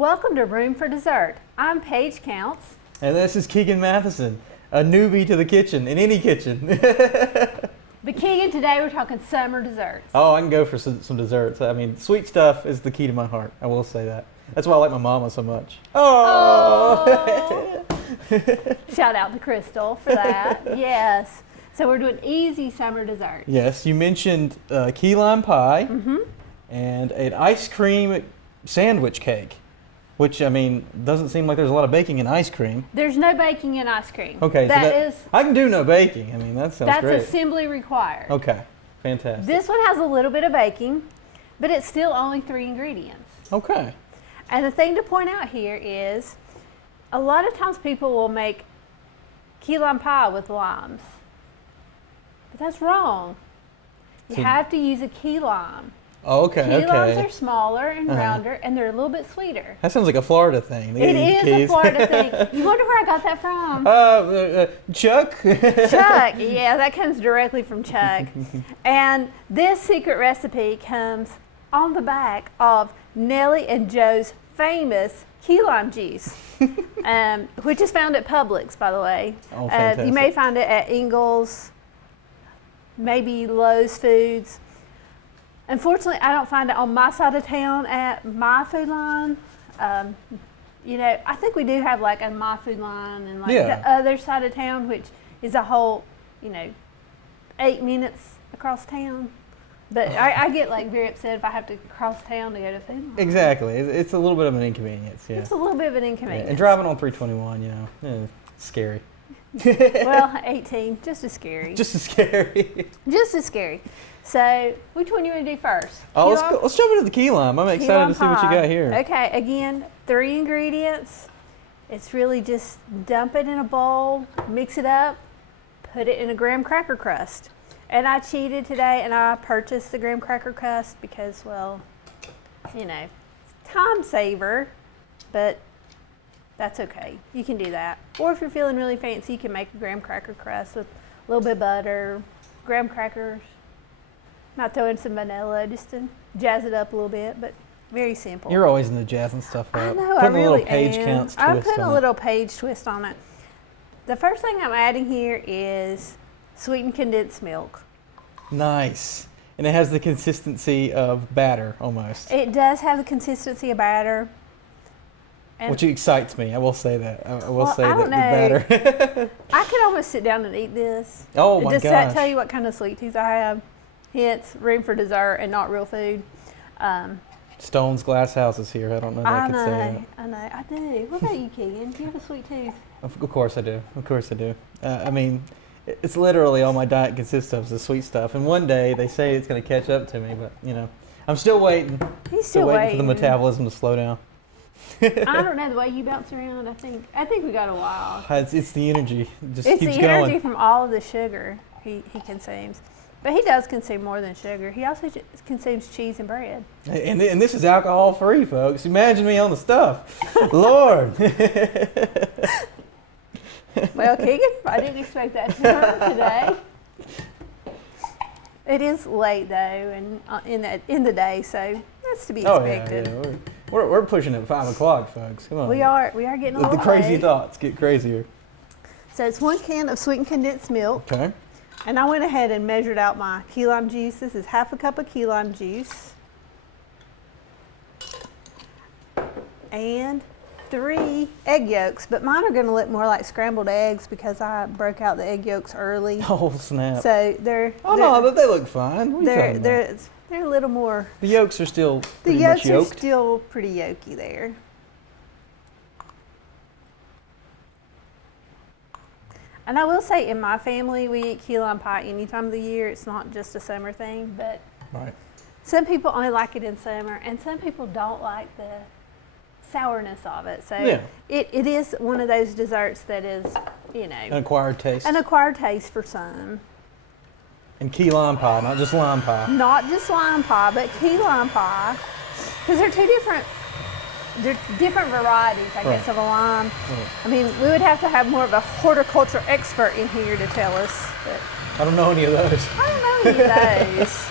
Welcome to Room for Dessert. I'm Paige Counts. And this is Keegan Matheson, a newbie to the kitchen, in any kitchen. But Keegan, today we're talking summer desserts. Oh, I can go for some desserts. I mean, sweet stuff is the key to my heart. I will say that. That's why I like my mama so much. Oh! Shout out to Crystal for that. Yes. So we're doing easy summer desserts. Yes, you mentioned key lime pie Mm-hmm. and an ice cream sandwich cake, which, I mean, doesn't seem like there's a lot of baking in ice cream. There's no baking in ice cream. Okay, That I can do no baking. I mean, that sounds that's great. assembly required. Okay, fantastic. This one has a little bit of baking, but it's still only 3 ingredients. Okay. And the thing to point out here is a lot of times people will make key lime pie with limes. But that's wrong. You So- have to use a key lime. Oh, okay, Key limes okay. are smaller and rounder, and they're a little bit sweeter. That sounds like a Florida thing. It is a Florida thing. You wonder where I got that from? Chuck? Chuck. Yeah, that comes directly from Chuck. And this secret recipe comes on the back of Nellie and Joe's famous key lime juice, which is found at Publix, by the way. Oh, fantastic. You may find it at Ingles, maybe Lowe's Foods. Unfortunately, I don't find it on my side of town at My Food Line. You know, I think we do have like a My Food Line and like Yeah. the other side of town, which is a whole, 8 minutes across town. But I get like very upset if I have to cross town to go to Food Line. Exactly. It's a little bit of an inconvenience, yeah. It's a little bit of an Yeah, inconvenience. and driving on 321, scary. Well, 18, just as scary. Just as scary. Just as scary. So, which one you want to do first? Oh, Key lime? let's jump into the key lime. I'm Key excited lime to see what you pie. got here. Okay, again, 3 ingredients. It's really just dump it in a bowl, mix it up, put it in a graham cracker crust. And I cheated today and I purchased the graham cracker crust because, well, time saver, but that's okay. You can do that. Or if you're feeling really fancy, you can make a graham cracker crust with a little bit of butter, graham crackers. Might throw in some vanilla just to jazz it up a little bit, but very simple. You're always into jazzing stuff up. I know, Putting I really a little Paige am. Counts I'm twist putting on a it. little Paige twist on it. The first thing I'm adding here is sweetened condensed milk. Nice. And it has the consistency of batter, almost. It does have the consistency of batter. And Which excites me. I will say that. I will say I that don't the know. batter. I could almost sit down and eat this. Oh my Does that gosh. tell you what kind of sweet tooth I have? Hence, room for dessert and not real food. Stone's glass houses here. I don't know that I could say that. I know, I do. What about you, Keegan? Do you have a sweet tooth? Of course I do. Of course I do. I mean, it's literally all my diet consists of is sweet stuff. And one day they say it's going to catch up to me, but I'm still waiting. He's still waiting for the waiting. metabolism to slow down. I don't know the way you bounce around. I think we got a while. It's the energy. It just It's keeps the going. energy from all of the sugar he consumes. But he does consume more than sugar. He also consumes cheese and bread. And this is alcohol free, folks. Imagine me on the stuff. Lord. Well, Keegan, I didn't expect that to happen today. It is late though, and in the day, so that's to be expected. Yeah. We're pushing at 5 o'clock, folks. Come on. We are getting a The little crazy late. thoughts get crazier. So it's 1 can of sweetened condensed milk, Okay. and I went ahead and measured out my key lime juice. This is half a cup of key lime juice, and 3 egg yolks, but mine are going to look more like scrambled eggs because I broke out the egg yolks early. Oh snap. So they're no, they look fine. What are you they're talking about? they're a little more. The yolks are still The pretty yolks much are yolked. still pretty yolky there. And I will say, in my family, we eat key lime pie any time of the year. It's not just a summer thing, but Right. some people only like it in summer, and some people don't like the sourness of it. So Yeah. it is one of those desserts that is, An acquired taste. an acquired taste for some. And key lime pie, not just lime pie. Not just lime pie, but key lime pie, because they're different varieties, I guess, Right. of a lime. Right. I mean, we would have to have more of a horticulture expert in here to tell us, but I don't know any of those. I don't know any of those.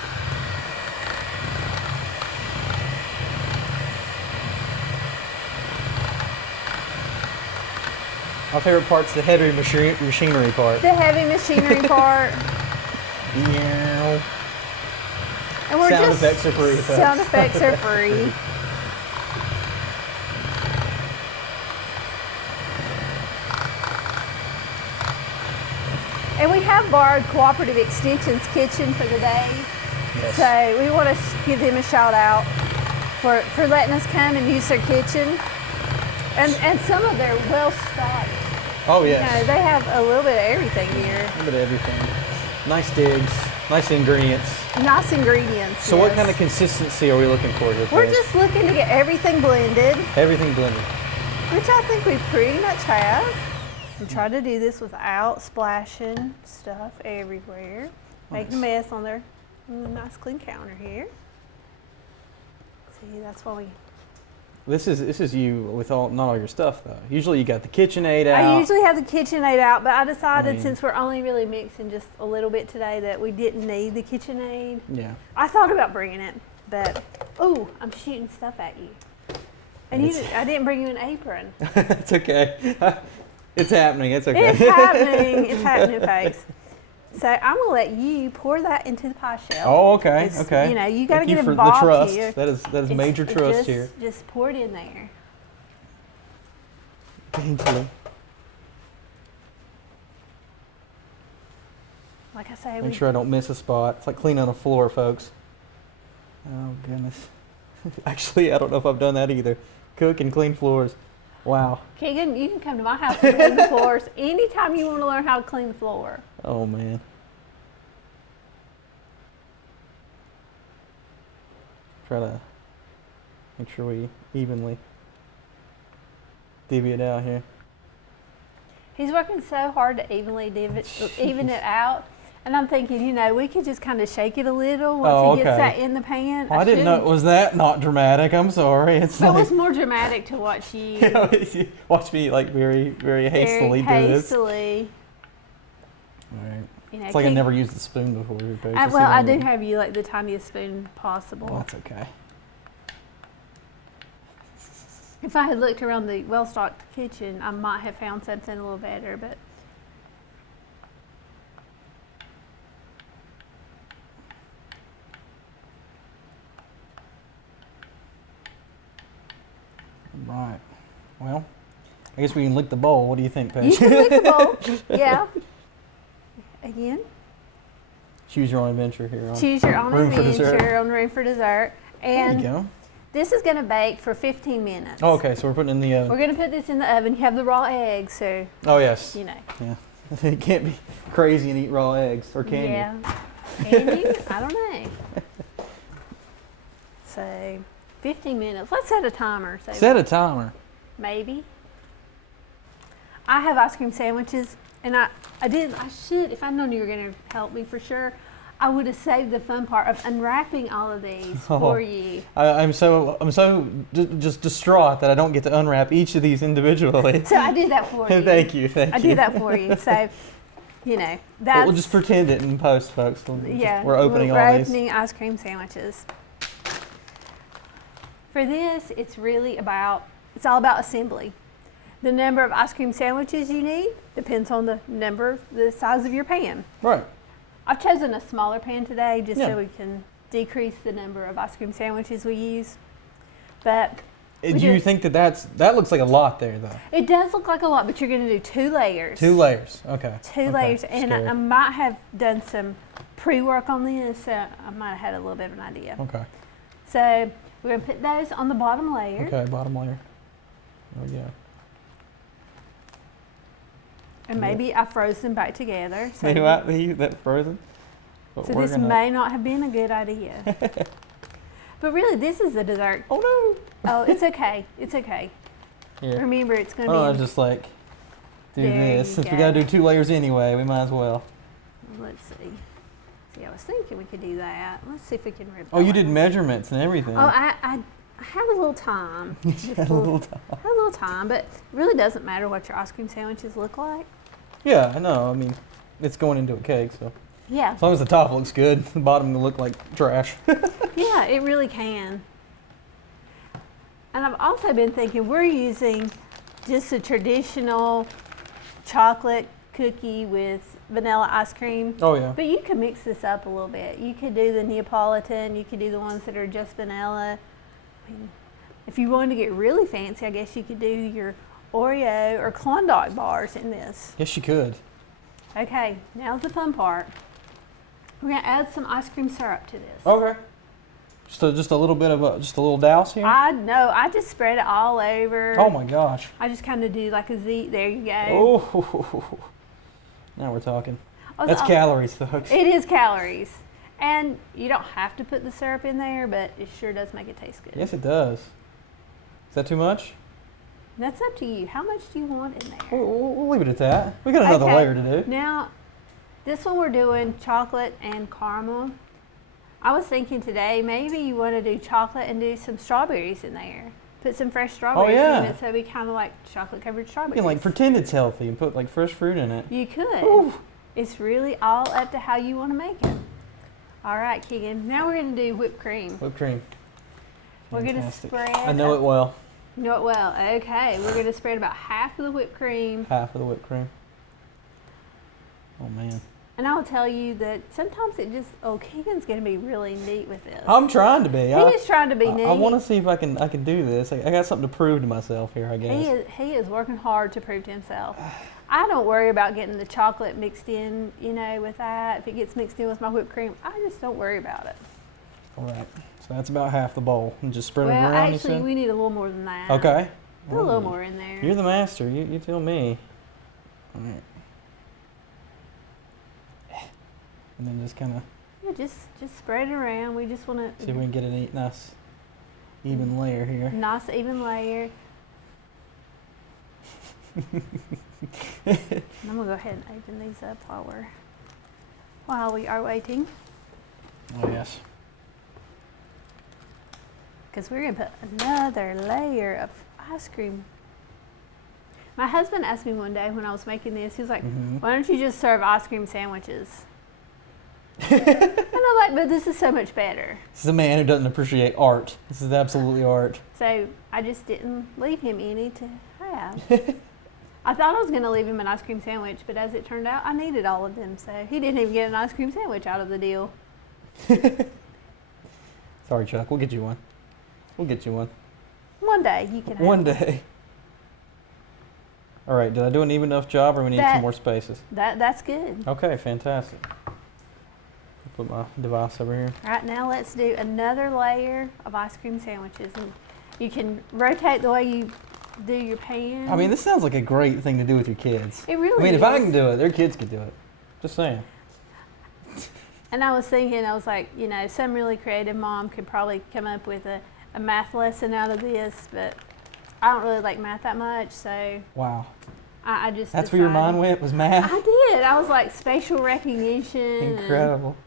My favorite part's the heavy machinery part. The heavy machinery part. Yeah. And we're Sound just, effects are free. folks. Sound effects are free. And we have borrowed Cooperative Extension's kitchen for the day. Yes. So we want to give them a shout out for letting us come and use their kitchen. And some of their well stocked. Oh You yeah. know, they have a little bit of everything here. A little bit of everything. Nice digs. Nice ingredients. Nice ingredients. So what yes. kind of consistency are we looking for here? We're Paige? just looking to get everything blended, Everything blended. which I think we pretty much have. I'm trying to do this without splashing stuff everywhere. Making a Nice. mess on their nice clean counter here. See, that's why we. This is you with not all your stuff though. Usually you got the KitchenAid out. I usually have the KitchenAid out, but I decided mean- since we're only really mixing just a little bit today that we didn't need the KitchenAid. Yeah. I thought about bringing it, but oh, I'm shooting stuff at you. And I didn't bring you an apron. It's okay. It's happening. It's okay. It's happening. It's happening, folks. So I'm gonna let you pour that into the pie shell. Oh, okay. It's, Okay. You know, you gotta Thank you get for involved the trust. here. That is It's- major trust here. Just pour it in there. Daintily. Like I say, Make sure I don't miss a spot. It's like cleaning a floor, folks. Oh goodness. Actually, I don't know if I've done that either. Cook and clean floors. Wow. Keegan, you can come to my house and clean the floors anytime you want to learn how to clean the floor. Oh man. Try to make sure we evenly divvy it out here. He's working so hard to even it out. And I'm thinking, you know, we could just kind of shake it a little once Oh, he gets okay. that in the pan. Oh, I didn't know. shouldn't- Was that not dramatic? I'm sorry. It's That like was more dramatic to watch you. you watch me like very, very hastily very do this. hastily. All right. You know, It's like I Keegan- never used the spoon before. Paige. You see well, what I mean? do have you like the tiniest spoon possible. Well, that's okay. If I had looked around the well-stocked kitchen, I might have found something a little better, but Right. Well, I guess we can lick the bowl. What do you think, you Paige? can lick the bowl. Yeah. Again, Choose your own adventure here. choose your own Room for dessert. adventure on room for dessert. There you And go. this is going to bake for 15 minutes. Oh, okay, so we're putting it in the oven. We're going to put this in the oven. You have the raw eggs, so, Oh, yes. you know. Yeah. You can't be crazy and eat raw eggs, or can you? Yeah. Can you? I don't know. So, 15 minutes. Let's set a timer. So Set a timer. maybe. I have ice cream sandwiches, and I should, if I'd known you were going to help me for sure, I would have saved the fun part of unwrapping all of these for you. I'm so just distraught that I don't get to unwrap each of these individually. So I did that for you. Thank you. I did that for you. So, you know, But that's. we'll just pretend it in post, folks. Yeah, We're opening we're all these. opening ice cream sandwiches. For this, it's all about assembly. The number of ice cream sandwiches you need depends on the size of your pan. Right. I've chosen a smaller pan today just Yeah. so we can decrease the number of ice cream sandwiches we use. But Do We you do. think that looks like a lot there, though? it does look like a lot, but you're going to do 2 layers. 2 layers. Okay. Two Okay. layers, and Scary. I might have done some pre-work on this, so I might have had a little bit of an idea. Okay. So we're going to put those on the bottom layer. Okay. Bottom layer. Oh yeah. And maybe I froze them back together. So, They might be that frozen. But so we're this gonna- may not have been a good idea. But really, this is the dessert. Oh no. Oh, it's okay. It's okay. Here. Remember, it's going to Oh, I be. just like do There this. you Since we go. gotta do 2 layers anyway, we might as well. Let's see. See, I was thinking we could do that. Let's see if we can rip. Oh, you did measurements and everything. Oh, I had a little time. Just Had a little time. had a little time, but it really doesn't matter what your ice cream sandwiches look like. Yeah, I know. I mean, it's going into a cake, so Yeah, as long as the top looks good, the bottom will look like trash. yeah, it really can. And I've also been thinking we're using just a traditional chocolate cookie with vanilla ice cream. Oh yeah. But you could mix this up a little bit. You could do the Neapolitan. You could do the ones that are just vanilla. I mean, if you wanted to get really fancy, I guess you could do your Oreo or Klondike bars in this. Yes, you could. Okay, now's the fun part. We're gonna add some ice cream syrup to this. Okay. Just a little bit of just a little douse here. I just spread it all over. Oh my gosh. I just kind of do like a Z. There you go. Oh. Now we're talking. Oh, That's calories, folks. It is calories, and you don't have to put the syrup in there, but it sure does make it taste good. Yes, it does. Is that too much? That's up to you. How much do you want in there? We'll leave it at that. We got another Okay. layer to do. Now, this one we're doing chocolate and caramel. I was thinking today maybe you want to do chocolate and do some strawberries in there. Put some fresh strawberries yeah. in it so it'd be kind of like chocolate covered You strawberries. can like pretend it's healthy and put like fresh fruit in it. You could. Ooh. It's really all up to how you want to make it. All right, Keegan. Now we're going to do whipped cream. Whipped cream. We're going to Fantastic. spread. I know it well. You know it well. Okay, we're going to spread about half of the whipped cream. Half of the whipped cream. Oh man. And I'll tell you that sometimes it just, Keegan's going to be really neat with this. I'm trying to be. He is trying to be neat. I want to see if I can do this. I got something to prove to myself here, I guess. He is working hard to prove to himself. I don't worry about getting the chocolate mixed in, with that. If it gets mixed in with my whipped cream, I just don't worry about it. All right. So that's about half the bowl. And just spread it Well, around, you actually, said? we need a little more than that. Okay. Put a little more in there. You're the master. You tell me. All right. And then just kind of Yeah, just spread it around. We just want see if we can get a nice, even layer here. nice even layer. And I'm gonna go ahead and open these up while we are waiting, Oh yes. because we're gonna put another layer of ice cream. My husband asked me one day when I was making this, he was like, Mhm. "Why don't you just serve ice cream sandwiches?" And I'm like, "But this is so much better." This is a man who doesn't appreciate art. This is absolutely art. So I just didn't leave him any to have. I thought I was going to leave him an ice cream sandwich, but as it turned out, I needed all of them. So he didn't even get an ice cream sandwich out of the deal. Sorry, Chuck. We'll get you one. We'll get you one. One day you can have One day. All right. Did I do an even enough job, or we need That- some more spaces? That's good. Okay. Fantastic. I'll put my device over here. All right, now let's do another layer of ice cream sandwiches. And you can rotate the way you do your pan. I mean, this sounds like a great thing to do with your kids. it really I mean, is. if I can do it, their kids could do it. Just saying. And I was thinking, I was like, some really creative mom could probably come up with a math lesson out of this, but I don't really like math that much, so Wow. I just That's where your decided- mind went, was math? I did. I was like spatial recognition. Incredible.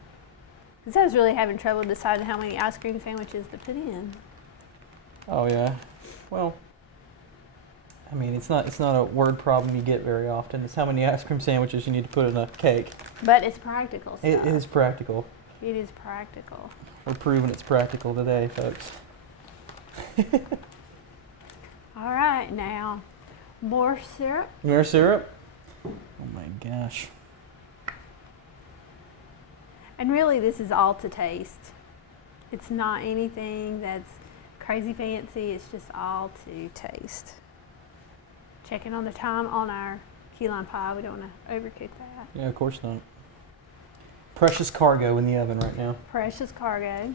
Because I was really having trouble deciding how many ice cream sandwiches to put in. Oh yeah. Well, I mean, it's not a word problem you get very often. It's how many ice cream sandwiches you need to put in a cake. But it's practical stuff. It is practical. It is practical. We're proving it's practical today, folks. All right, now more syrup. More syrup? Oh my gosh. And really, this is all to taste. It's not anything that's crazy fancy. It's just all to taste. Checking on the time on our key lime pie. We don't want to overcook that. Yeah, of course not. Precious cargo in the oven right now. Precious cargo.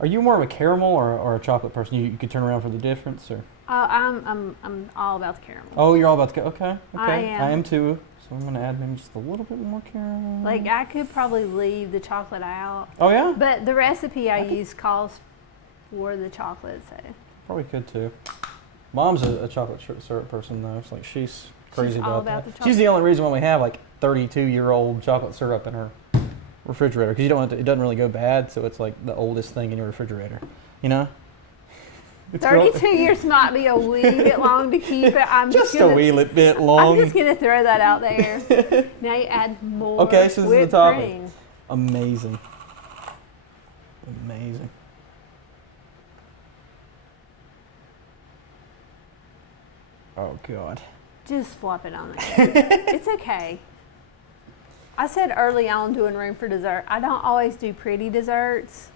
Are you more of a caramel or a chocolate person? You could turn around for the difference, or? I'm all about the caramel. Oh, you're all about to go. Okay. I am. I am too. So I'm gonna add maybe just a little bit more caramel. Like I could probably leave the chocolate out, Oh yeah. but the recipe I use calls for the chocolate. So Probably could too. Mom's a chocolate syrup person though. It's like she's crazy She's all about about that. the chocolate. She's the only reason why we have like 32-year-old chocolate syrup in her refrigerator, because you don't want it doesn't really go bad, so it's like the oldest thing in your refrigerator. You know. It's 32 years might be a wee bit long to keep it. I'm just gonna, a wee little bit long. I'm just gonna throw that out there. Now you add more. Okay, so this is the whipped topping. cream. Amazing. Amazing. Oh God. Just flop it on there. It's okay. I said early on doing room for dessert. I don't always do pretty desserts,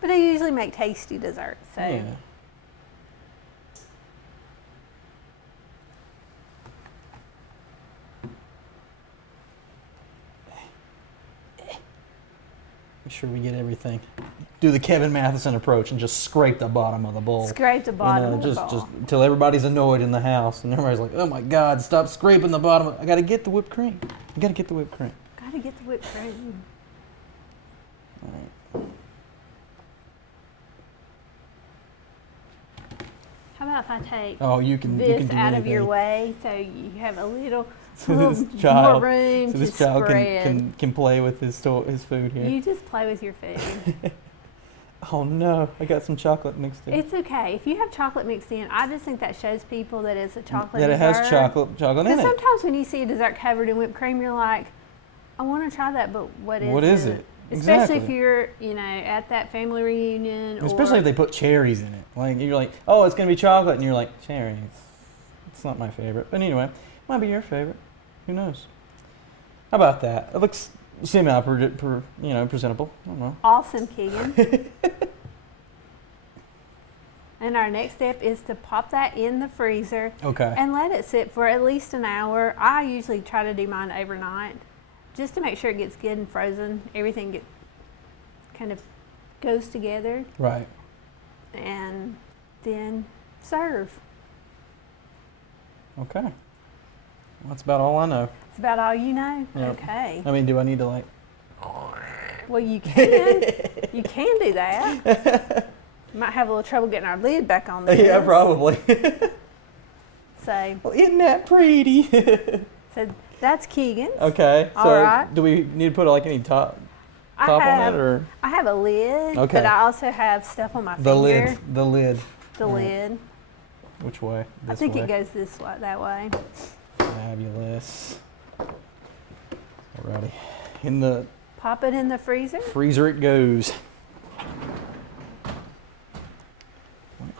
but I usually make tasty desserts. So. Yeah. Make sure we get everything. Do the Kevin Matheson approach and just scrape the bottom of the bowl. Scrape the bottom of the bowl. Just until everybody's annoyed in the house and everybody's like, oh my God, stop scraping the bottom. I got to get the whipped cream. I got to get the whipped cream. Gotta get the whipped cream. All right. How about if I take You can this do out of your anything. way so you have a little, So little this child, more room so this to child spread. can play with his food here. You just play with your food. Oh no, I got some chocolate mixed in. It's okay. If you have chocolate mixed in, I just think that shows people that it's a chocolate That it dessert. has chocolate in Because it. sometimes when you see a dessert covered in whipped cream, you're like, I want to try that, but what is it? Especially if Exactly. you're, at that family reunion. Especially if they put cherries in it. Like you're like, oh, it's gonna be chocolate, and you're like, cherries. It's not my favorite, but anyway, it might be your favorite. Who knows? How about that? It looks presentable. I don't know. Awesome, Keegan. And our next step is to pop that in the freezer Okay. and let it sit for at least an hour. I usually try to do mine overnight just to make sure it gets good and frozen. Everything kind of goes together, Right. and then serve. Okay. Well, that's about all I know. It's about all you know? Yep. Okay. I mean, do I need to like? Well, you can. You can do that. Might have a little trouble getting our lid back on this. Yeah, probably. So, Well, isn't that pretty? so that's Keegan's. Okay. So All right. do we need to put like any top I on have, it or I have a lid, Okay. but I also have stuff on my the finger. lid? The lid. The All right. lid. Which way? This I think way. it goes this way, that way. Fabulous. Alrighty. In the Pop it in the freezer. freezer it goes.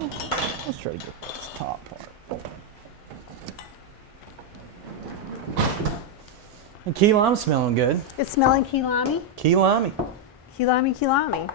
Well, let's try to get this top part open. And key lime's smelling good. It's smelling key limey. Key limey. Key limey, key limey.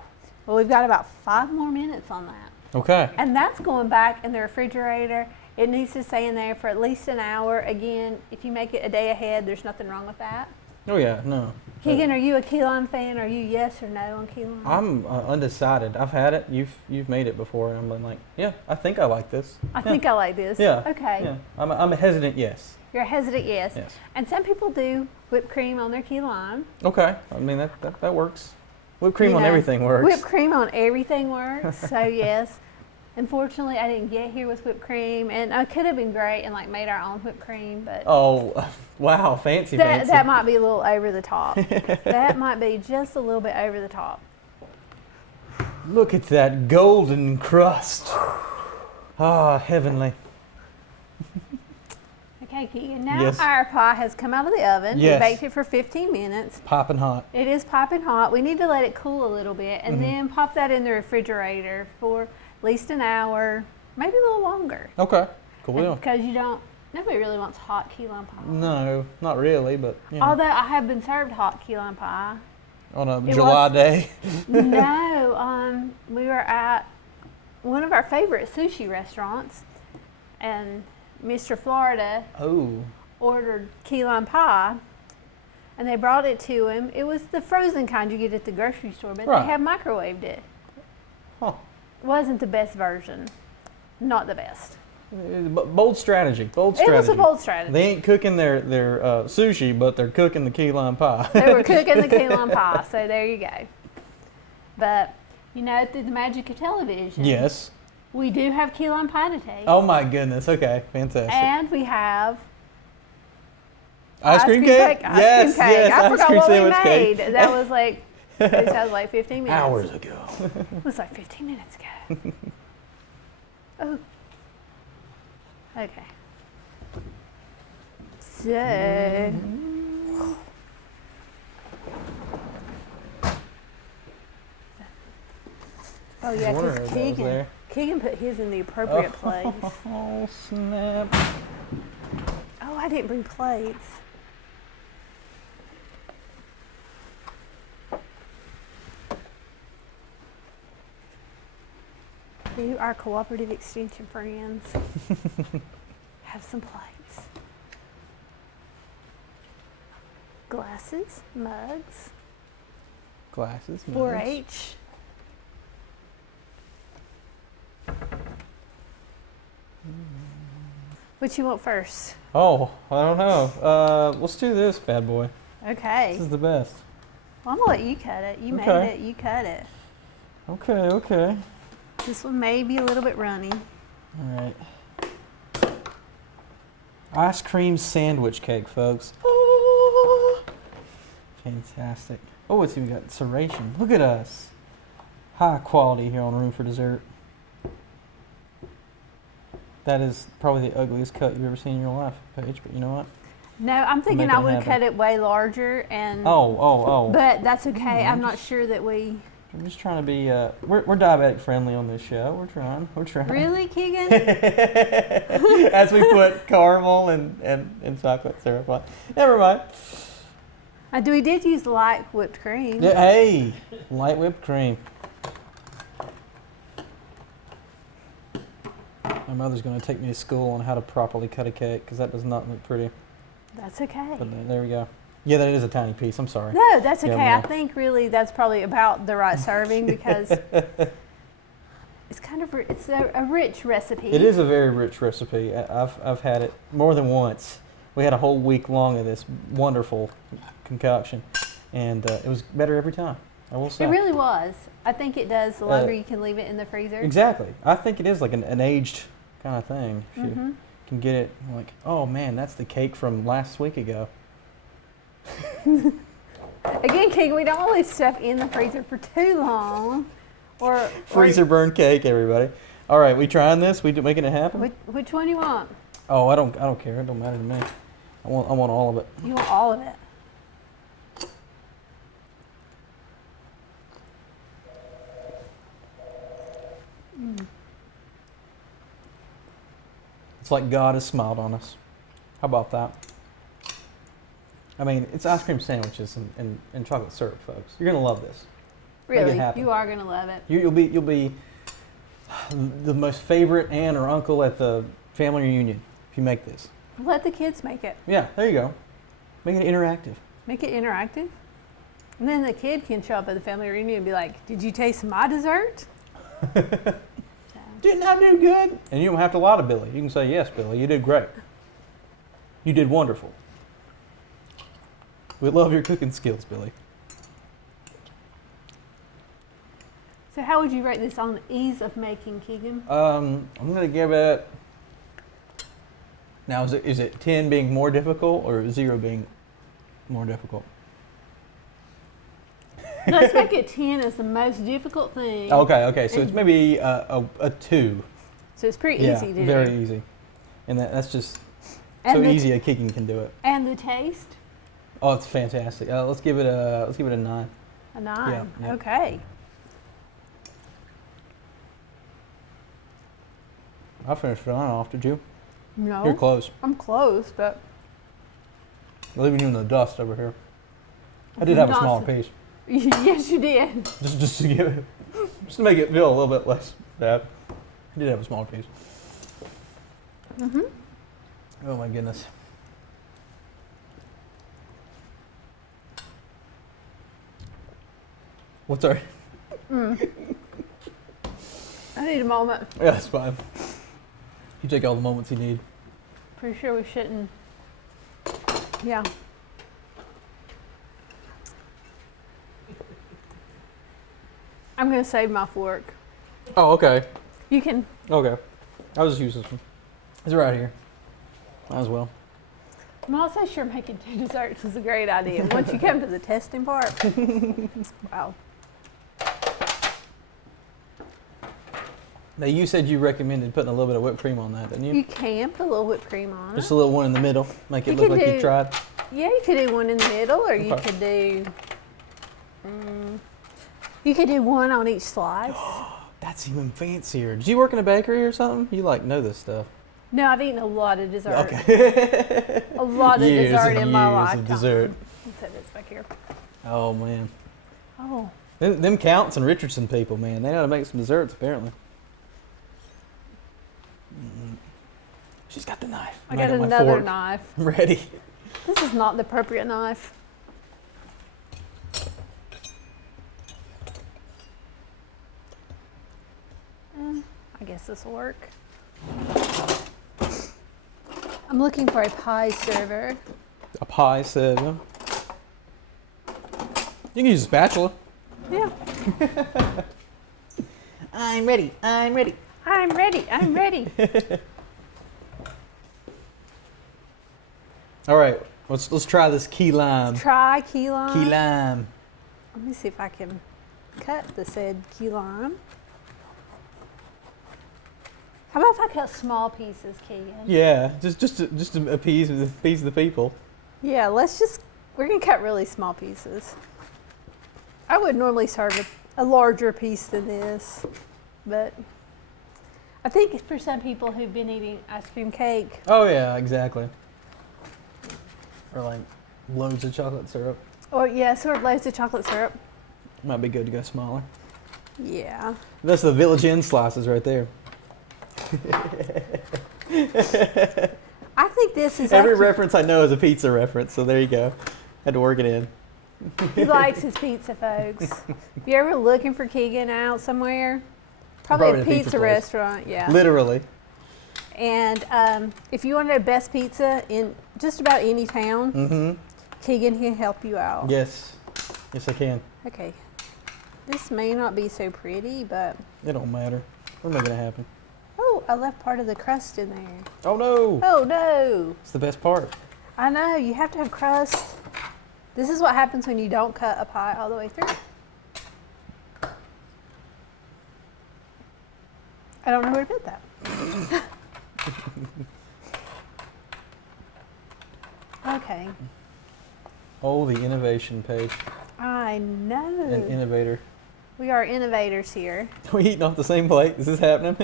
Well, we've got about 5 more minutes on that. Okay. And that's going back in the refrigerator. It needs to stay in there for at least an hour. Again, if you make it a day ahead, there's nothing wrong with that. Oh yeah, no. Keegan, are you a key lime fan? Are you yes or no on key lime? I'm undecided. I've had it. You've made it before, and I'm been like, yeah, I think I like this. I think I like this. Yeah. Okay. Yeah. I'm a hesitant yes. You're hesitant yes. Yes. And some people do whipped cream on their key lime. Okay. I mean that works. Whipped cream You on know, everything works. Whipped cream on everything works. So yes. Unfortunately, I didn't get here with whipped cream, and I could have been great and like made our own whipped cream, but Oh, wow, fancy. that might be a little over the top. That might be just a little bit over the top. Look at that golden crust. Ah, heavenly. Okay, Keegan. Now Yes. our pie has come out of the oven. Yes. We baked it for 15 minutes. Popping hot. It is piping hot. We need to let it cool a little bit, and Mm-hmm. then pop that in the refrigerator for at least an hour, maybe a little longer. Okay. Cool deal. Because nobody really wants hot key lime pie. No, not really, but you know, Although I have been served hot key lime pie. on a it July was- day. No, we were at one of our favorite sushi restaurants, and Mr. Florida Oh. ordered key lime pie, and they brought it to him. It was the frozen kind you get at the grocery store, but Right. they have microwaved it. Huh. Wasn't the best version. Not the best. Bold strategy. Bold strategy. It was a bold strategy. They ain't cooking their sushi, but they're cooking the key lime pie. They were cooking the key lime pie, so there you go. But, through the magic of television, Yes. we do have key lime pie to taste. Oh my goodness. Okay. Fantastic. And we have ice cream cake? Ice Yes. cream cake. Yes. I ice forgot cream what we sandwich made. cake. That was like, that was like 15 minutes. Hours ago. It was like 15 minutes ago. Oh. Okay. So. Oh yeah, Wonder because if that was there. Keegan put his in the appropriate place. Oh snap! I didn't bring plates. You, our cooperative extension friends, have some plates. Glasses, mugs, Glasses. 4-H. What you want first? Oh, I don't know. Let's do this bad boy. Okay. This is the best. Well, I'm gonna let you cut it. You Okay. made it. You cut it. Okay, okay. This one may be a little bit runny. All right. Ice cream sandwich cake, folks. Oh, fantastic. Oh, it's even got serration. Look at us. High quality here on Room for Dessert. That is probably the ugliest cut you've ever seen in your life, Paige, but you know what? No, I'm thinking Make it I would happen. cut it way larger and. Oh. But that's okay. Mm, I'm not sure that we. I'm just trying to be, we're diabetic friendly on this show. We're trying. Really, Keegan? As we put caramel and chocolate syrup on. Never mind. We did use light whipped cream. Yeah, hey, light whipped cream. My mother's going to take me to school on how to properly cut a cake because that does not look pretty. That's okay. But there we go. Yeah, that is a tiny piece. I'm sorry. No, that's okay. Yeah, I think really that's probably about the right serving because it's kind of it's a rich recipe. It is a very rich recipe. I've had it more than once. We had a whole week long of this wonderful concoction, and it was better every time. I will say. It really was. I think it does. The longer you can leave it in the freezer. Exactly. I think it is like an aged kind of thing. If Mm-hmm. you can get it like, oh man, that's the cake from last week ago. Again, King, we don't leave stuff in the freezer for too long. Freezer burn cake, everybody. All right, we trying this? We making it happen? Which one you want? Oh, I don't care. It don't matter to me. I want all of it. You want all of it? It's like God has smiled on us. How about that? I mean, it's ice cream sandwiches and chocolate syrup, folks. You're gonna love this. Make it Really, happen. you are gonna love it. You'll be the most favorite aunt or uncle at the family reunion if you make this. Let the kids make it. Yeah, there you go. Make it interactive. Make it interactive. And then the kid can show up at the family reunion and be like, "Did you taste my dessert?" Didn't I do good? And you don't have to lie to Billy. You can say, yes, Billy, you did great. You did wonderful. We love your cooking skills, Billy. So how would you rate this on ease of making, Keegan? I'm going to give it... Now, is it 10 being more difficult or 0 being more difficult? Let's make it 10 as the most difficult thing. Okay. So it's maybe a 2. So it's pretty Yeah, easy to do. very easy. And that's just And so the easy a Keegan can do it. And the taste? Oh, it's fantastic. Let's give it a 9. A 9. Yeah. Okay. I finished mine off. Did you? No. You're close. I'm close, but Leaving you in the dust over here. I did have a smaller Dust. piece. yes, you did. Just to give it, just to make it feel a little bit less bad. I did have a smaller piece. Mm-hmm. Oh my goodness. What's our? I need a moment. Yeah, that's fine. You take all the moments you need. Pretty sure we shouldn't. Yeah. I'm going to save my fork. Oh, okay. You can. Okay. I'll just use this one. It's right here. Might as well. I'm also sure making 2 desserts is a great idea. Once you come to the testing part. Wow. Now, you said you recommended putting a little bit of whipped cream on that, didn't you? You can put a little whipped cream on Just it. a little one in the middle. Make it You look could like you do- tried. Yeah, you could do one in the middle, or you Okay. could do. You could do one on each slice. That's even fancier. Did you work in a bakery or something? You like know this stuff. No, I've eaten a lot of dessert. Okay. A lot of Years dessert and in my years lifetime. of dessert. Let's set this back here. Oh man. Oh. Them Counts and Richardson people, man, they know how to make some desserts apparently. She's got the knife. I got another knife. I'm ready. This is not the appropriate knife. I guess this will work. I'm looking for a pie server. A pie server. You can use a spatula. Yeah. I'm ready. I'm ready. I'm ready. I'm ready. All right, let's try this key lime. Try key lime. Key lime. Let me see if I can cut the said key lime. How about if I cut small pieces, Keegan? Yeah, just to appease the people. Yeah, we're gonna cut really small pieces. I would normally serve a larger piece than this, but I think for some people who've been eating ice cream cake. Oh yeah, exactly. Or like loads of chocolate syrup. Or yeah, sort of loads of chocolate syrup. Might be good to go smaller. Yeah. That's the Village Inn slices right there. I think this is Every reference I know is a pizza reference, so there you go. Had to work it in. He likes his pizza, folks. If you're ever looking for Keegan out somewhere, probably a pizza place. restaurant, yeah. Literally. And if you want the best pizza in just about any town, Keegan can help you out. Yes. Yes, I can. Okay. This may not be so pretty, but... It don't matter. We're making it happen. Oh, I left part of the crust in there. Oh, no. Oh, no. It's the best part. I know. You have to have crust. This is what happens when you don't cut a pie all the way through. I don't know where to put that. Okay. Oh, the innovation page. I know. An innovator. We are innovators here. Are we eating off the same plate? Is this happening?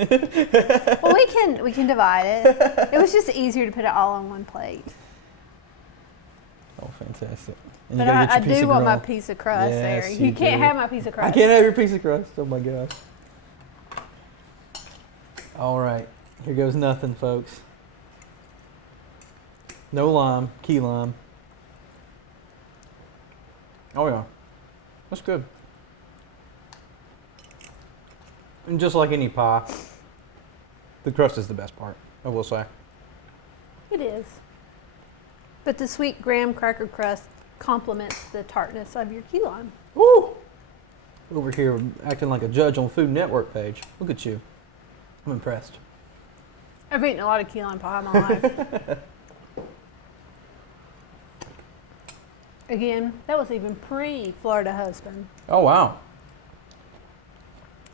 Well, we can divide it. It was just easier to put it all on one plate. Oh, fantastic. And But you gotta get I your piece do of want my grilled. piece of crust Yes, there. you You can't do. have my piece of crust. I can't have your piece of crust. Oh my gosh. All right, here goes nothing, folks. No lime, key lime. Oh yeah, that's good. And just like any pie, the crust is the best part, I will say. It is. But the sweet graham cracker crust complements the tartness of your key lime. Woo! Over here acting like a judge on Food Network page. Look at you. I'm impressed. I've eaten a lot of key lime pie in my life. Again, that was even pre-Florida husband. Oh wow.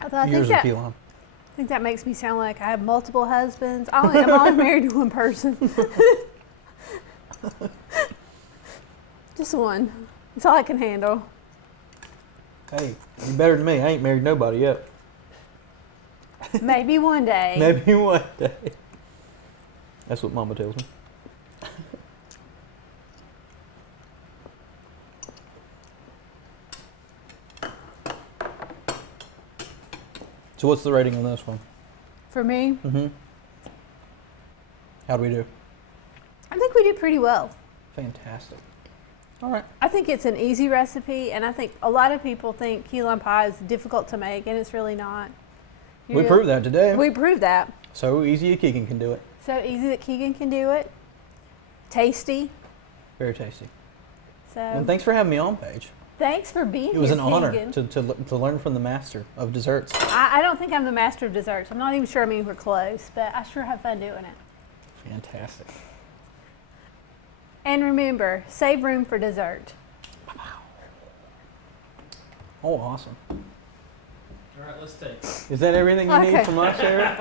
Although I Years think of key lime. I think that makes me sound like I have multiple husbands. I'm only married to one person. Just one. That's all I can handle. Hey, you better than me. I ain't married nobody yet. Maybe one day. Maybe one day. That's what Mama tells me. So what's the rating on this one? For me, Mm-hmm. How do we do? I think we did pretty well. Fantastic. All right. I think it's an easy recipe, and I think a lot of people think key lime pie is difficult to make, and it's really not. We proved that today. We proved that. So easy a Keegan can do it. So easy that Keegan can do it. Tasty. Very tasty. So And thanks for having me on, Paige. thanks for being here, It was an honor Keegan. to learn from the master of desserts. I don't think I'm the master of desserts. I'm not even sure. I mean, we're close, but I sure have fun doing it. Fantastic. And remember, save room for dessert. Oh, awesome. All right, let's take it. Is that everything you Okay. need from us, Eric?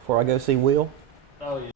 Before I go see Will? Oh, yeah.